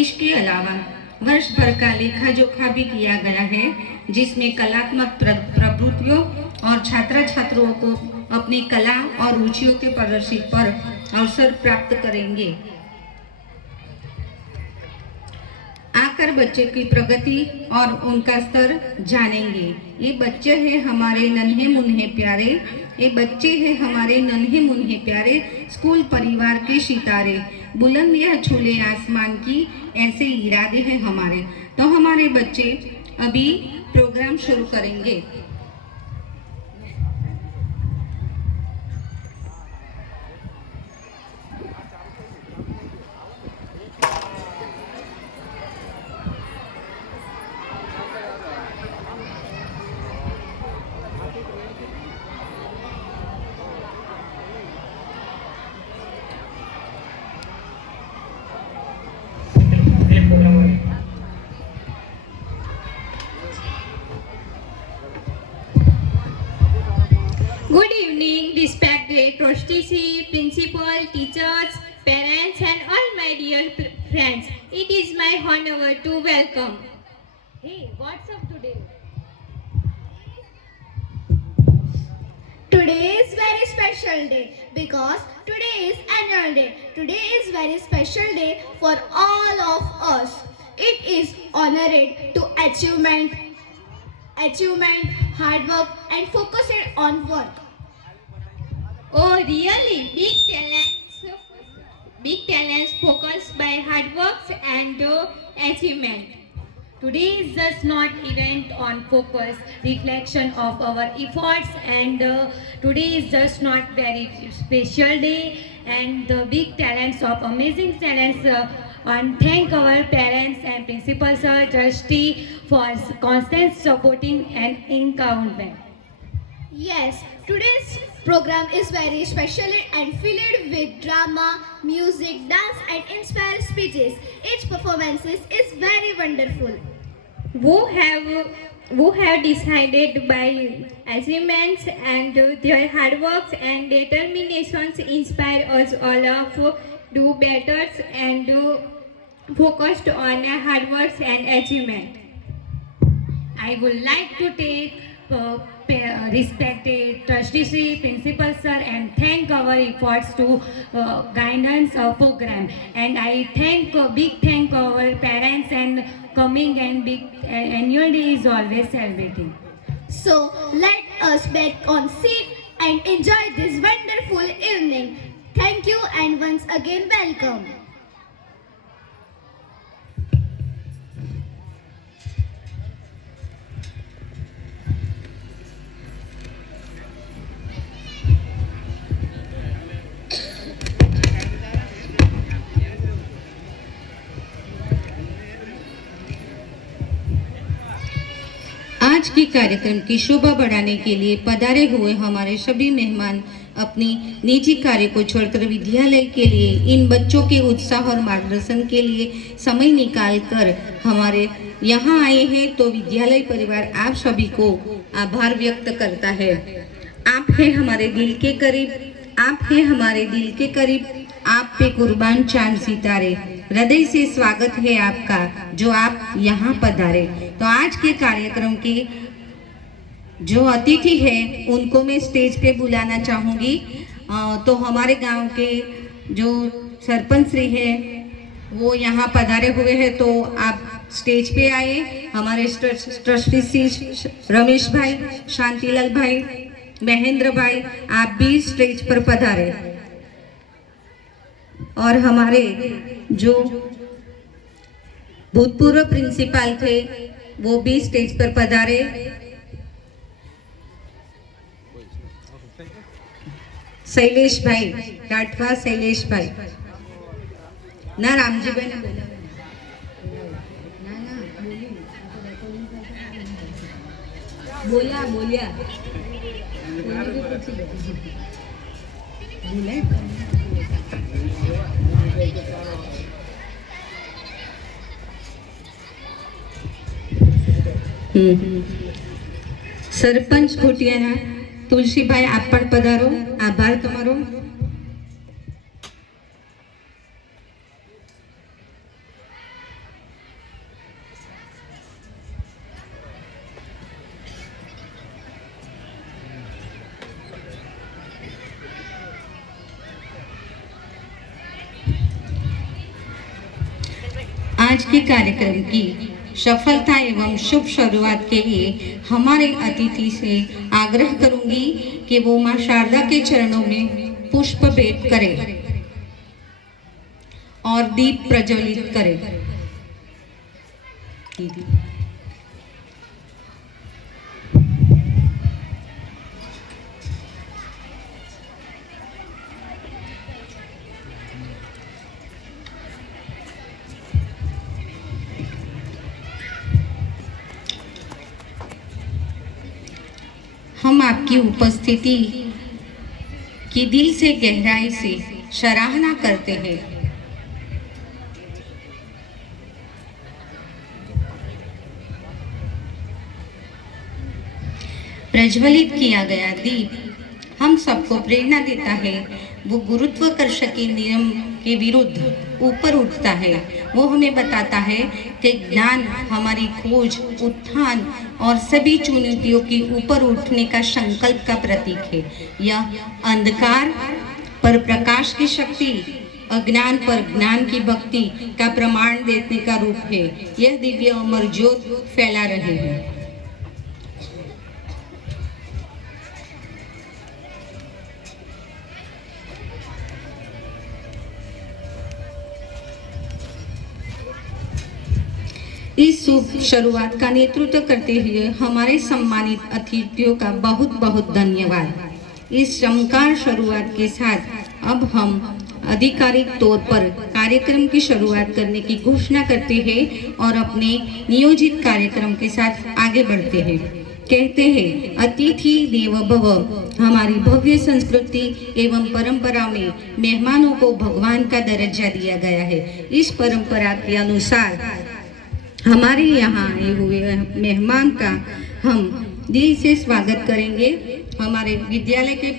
इसके अलावा वर्ष भर का लेखा जोखा भी किया गया है, जिसमें कलात्मक प्रवृत्तियों और छात्र छात्रों को अपनी कला और रुचियों के प्रदर्शन पर अवसर प्राप्त करेंगे। आकर बच्चे की प्रगति और उनका स्तर जानेंगे। ये बच्चे हैं हमारे नन्हे मुन्हे प्यारे, ये बच्चे हैं हमारे नन्हे मुन्हे प्यारे, स्कूल परिवार के सितारे, बुलंद या छूले आसमान की ऐसे इरादे हैं हमारे। तो हमारे बच्चे अभी प्रोग्राम शुरू करेंगे। Good evening, respected trusteeship, principal, teachers, parents and all my dear friends. It is my honor to welcome. Hey, what's up today? Today is very special day because today is annual day. Today is very special day for all of us. It is honored to achievement, hard work and focused on work. Oh, really? Big talents focused by hard work and achievement. Today is just not event on focus, reflection of our efforts, and today is just not very special day, and the big talents of amazing talents. And thank our parents and principals, trustee for constant supporting and encouragement. Yes, today's program is very special and filled with drama, music, dance and inspired speeches. Each performance is very wonderful. Who have decided by achievements and their hard works and determinations inspire us all of do better and focused on hard works and achievement. I would like to take respected trusteeship, principal sir, and thank our efforts to guidance program. And I big thank our parents and coming and big annual day is always celebrating. So let us back on seat and enjoy this wonderful evening. Thank you and once again welcome. आज के कार्यक्रम की शोभा बढ़ाने के लिए पधारे हुए हमारे सभी मेहमान अपनी निजी कार्य को छोड़कर विद्यालय के लिए इन बच्चों के उत्साह और मार्गदर्शन के लिए समय निकालकर हमारे यहाँ आए हैं, तो विद्यालय परिवार आप सभी को आभार व्यक्त करता है। आप हैं हमारे दिल के करीब, आप हैं हमारे दिल के करीब, आप पे कुर्बान चांद सितारे, हृदय से स्वागत है आपका जो आप यहाँ पधारे। तो आज के कार्यक्रम के जो अतिथि है उनको मैं स्टेज पे बुलाना चाहूँगी। तो हमारे गांव के जो सरपंच श्री है वो यहाँ पधारे हुए हैं, तो आप स्टेज पे आए। हमारे ट्रस्टी श्री रमेश भाई, शांतिलाल भाई, महेंद्र भाई, आप भी स्टेज पर पधारे। और हमारे जो भूतपूर्व प्रिंसिपल थे वो भी स्टेज पर पधारे। शैलेश भाई राठवा, शैलेश भाई ना, रामजी भाई ने बोला बोला बोलिया સરપંચ ખોટિયાના તુલસીભાઈ આપ પણ પધારો, આભાર તમારો। आज के कार्यक्रम की सफलता एवं शुभ शुरुआत के लिए हमारे अतिथि से आग्रह करूंगी कि वो मां शारदा के चरणों में पुष्प भेंट करें और दीप प्रज्वलित करें। हम आपकी उपस्थिति की दिल से गहराई से सराहना करते हैं। प्रज्वलित किया गया दीप हम सबको प्रेरणा देता है। वो गुरुत्वाकर्षण के नियम के विरुद्ध ऊपर उठता है। वो हमें बताता है कि ज्ञान हमारी खोज, उत्थान और सभी चुनौतियों के ऊपर उठने का संकल्प का प्रतीक है। यह अंधकार पर प्रकाश की शक्ति, अज्ञान पर ज्ञान की भक्ति का प्रमाण देने का रूप है। यह दिव्य अमर ज्योत फैला रहे हैं। इस शुभ शुरुआत का नेतृत्व करते हुए हमारे सम्मानित अतिथियों का बहुत बहुत धन्यवाद। इस चमकदार शुरुआत के साथ अब हम आधिकारिक तौर पर कार्यक्रम की शुरुआत करने की घोषणा करते हैं और अपने नियोजित कार्यक्रम के साथ आगे बढ़ते हैं। कहते हैं अतिथि देवो भव। हमारी भव्य संस्कृति एवं परंपरा में मेहमानों को भगवान का दर्जा दिया गया है। इस परंपरा के अनुसार हमारे यहाँ आए हुए मेहमान का हम दिल से स्वागत करेंगे। हमारे विद्यालय के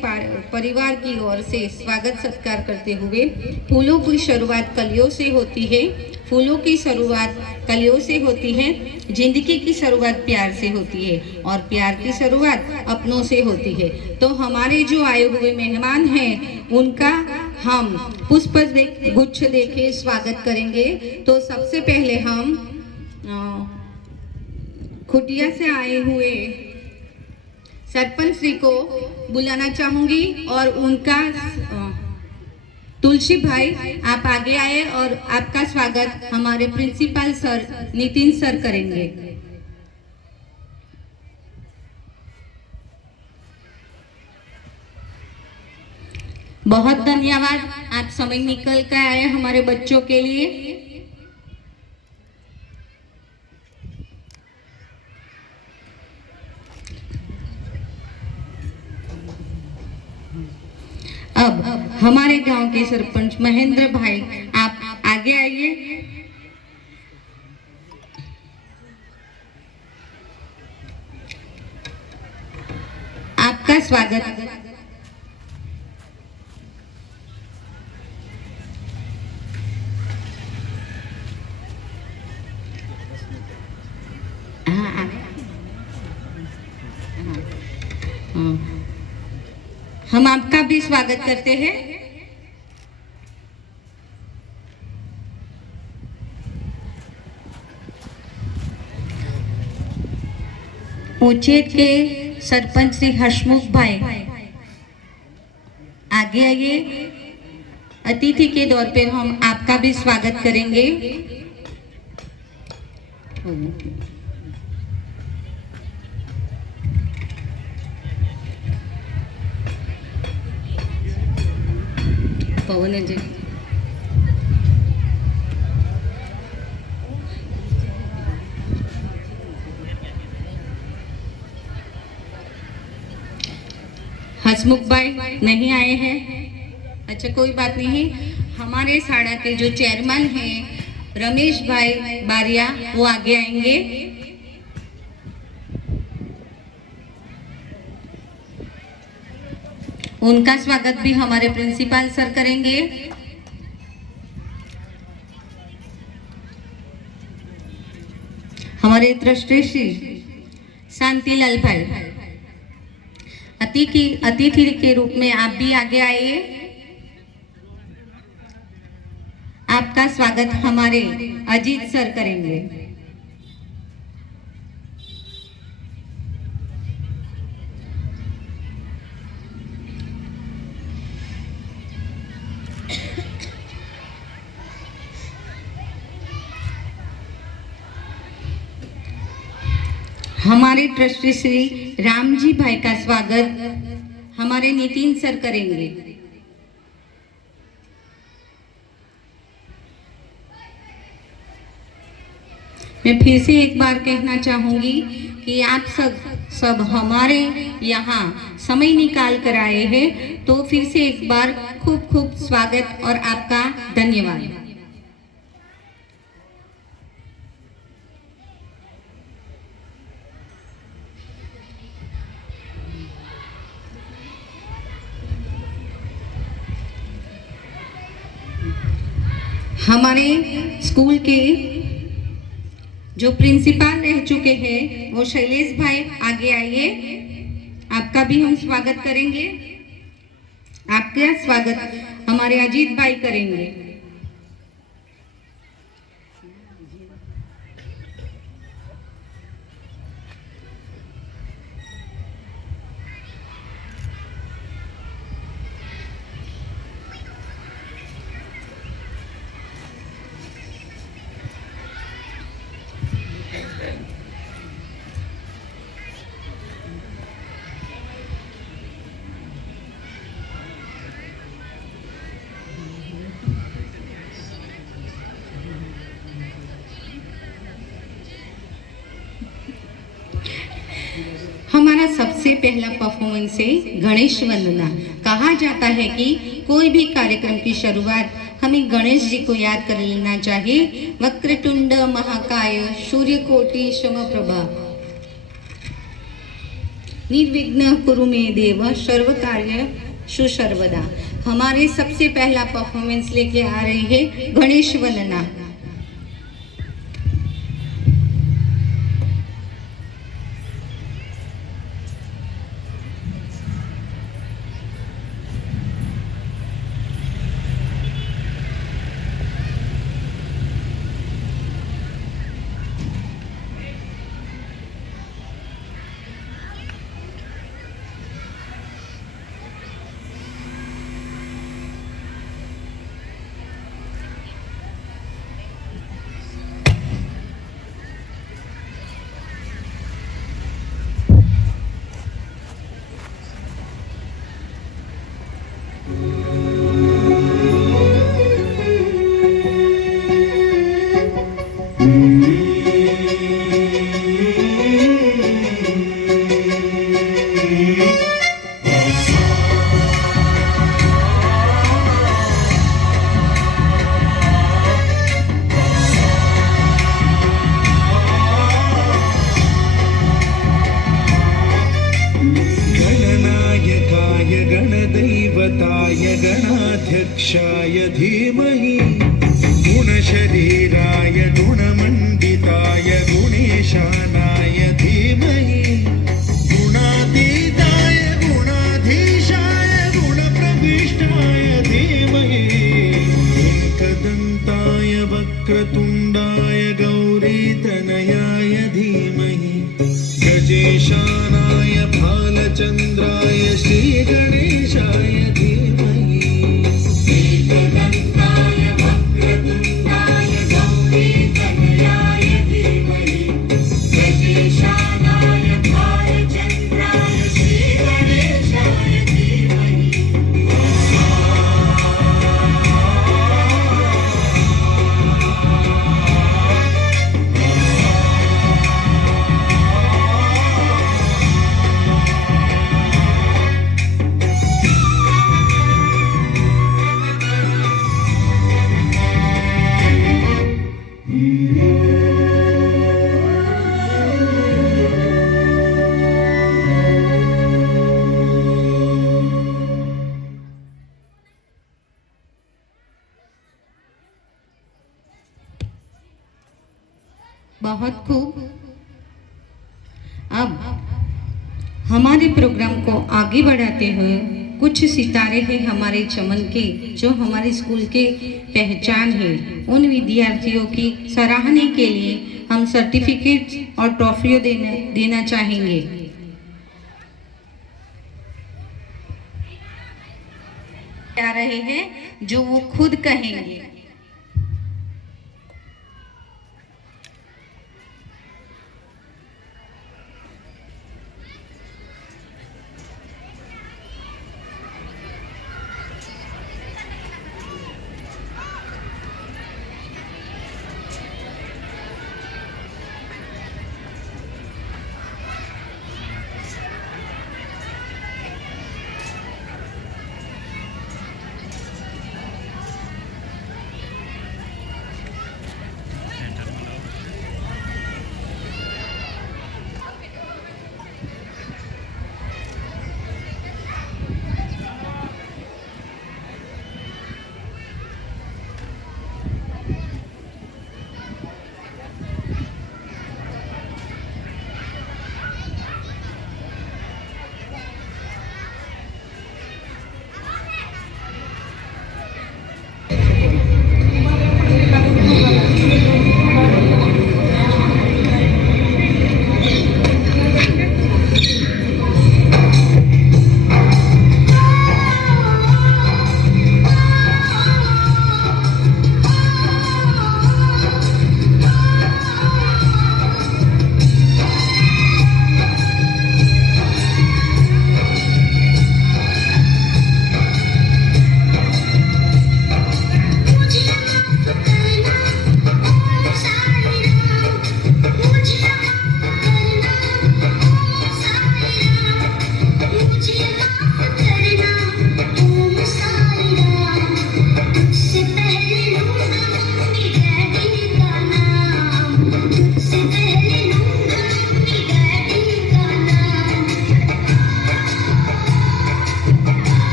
परिवार की ओर से स्वागत सत्कार करते हुए फूलों की शुरुआत कलियों से होती है। फूलों की शुरुआत कलियों से होती है। जिंदगी की शुरुआत प्यार से होती है और प्यार की शुरुआत अपनों से होती है। तो हमारे जो आए हुए मेहमान हैं उनका हम पुष्प गुच्छ देके स्वागत करेंगे। तो सबसे पहले हम खुटिया से आए हुए सरपंच श्री को बुलाना चाहूंगी और उनका तुलसी भाई आप आगे आए और आपका स्वागत हमारे प्रिंसिपल सर नितिन सर करेंगे। बहुत धन्यवाद, आप समय निकल कर आए हमारे बच्चों के लिए। अब हमारे गांव के सरपंच महेंद्र भाई आप आगे आइए। आपका स्वागत। हम आपका भी स्वागत करते हैं। उचेत के सरपंच श्री हसमुख भाई आगे आइए। अतिथि के दौर पर हम आपका भी स्वागत करेंगे। पवन जी हसमुख भाई नहीं आए हैं। अच्छा कोई बात नहीं। हमारे शाला के जो चेयरमैन हैं रमेश भाई बारिया वो आगे आएंगे। उनका स्वागत भी हमारे प्रिंसिपल सर करेंगे। हमारे ट्रस्टी श्री शांतिलाल भाई अतिथि के रूप में आप भी आगे आइए। आप आपका स्वागत हमारे अजीत सर करेंगे। हमारे ट्रस्टी श्री रामजी भाई का स्वागत हमारे नितिन सर करेंगे। मैं फिर से एक बार कहना चाहूंगी कि आप सब हमारे यहाँ समय निकाल कर आए हैं, तो फिर से एक बार खूब खूब स्वागत और आपका धन्यवाद। हमारे स्कूल के जो प्रिंसिपल रह चुके हैं वो शैलेश भाई आगे आइए, आपका भी हम स्वागत करेंगे। आपका स्वागत हमारे अजीत भाई करेंगे। हमारा सबसे पहला परफॉर्मेंस है गणेश वंदना। कहा जाता है कि कोई भी कार्यक्रम की शुरुआत हमें गणेश जी को याद कर लेना चाहिए। वक्रतुंड महाकाय सूर्यकोटि समप्रभा निर्विघ्न कुरु मे देव सर्व कार्य सुसर्वदा। हमारे सबसे पहला परफॉर्मेंस लेके आ रही है गणेश वंदना। गणाध्यक्षाय धीमहि गुणशरीराय गुणमण्डिताय गुणेशानाय धीमहि गुणातीताय गुणाधीशाय गुणप्रविष्टाय धीमहि एकदन्ताय वक्रतुण्डाय गौरीतनयाय धीमहि गजेशानाय भालचन्द्राय श्रीगणेशाय बहुत खूब। अब हमारे प्रोग्राम को आगे बढ़ाते हुए कुछ सितारे हैं हमारे चमन के जो हमारे स्कूल के पहचान है। उन विद्यार्थियों की सराहने के लिए हम सर्टिफिकेट और ट्रॉफियों देना चाहेंगे। आ रहे हैं जो वो खुद कहेंगे।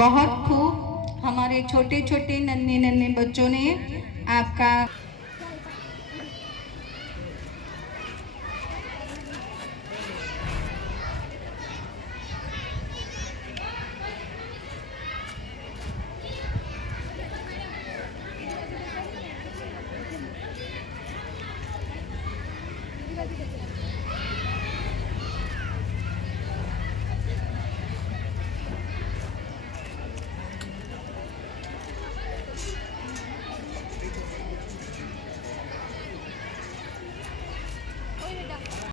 बहुत खूब हमारे छोटे छोटे नन्हे नन्हे बच्चों ने आपका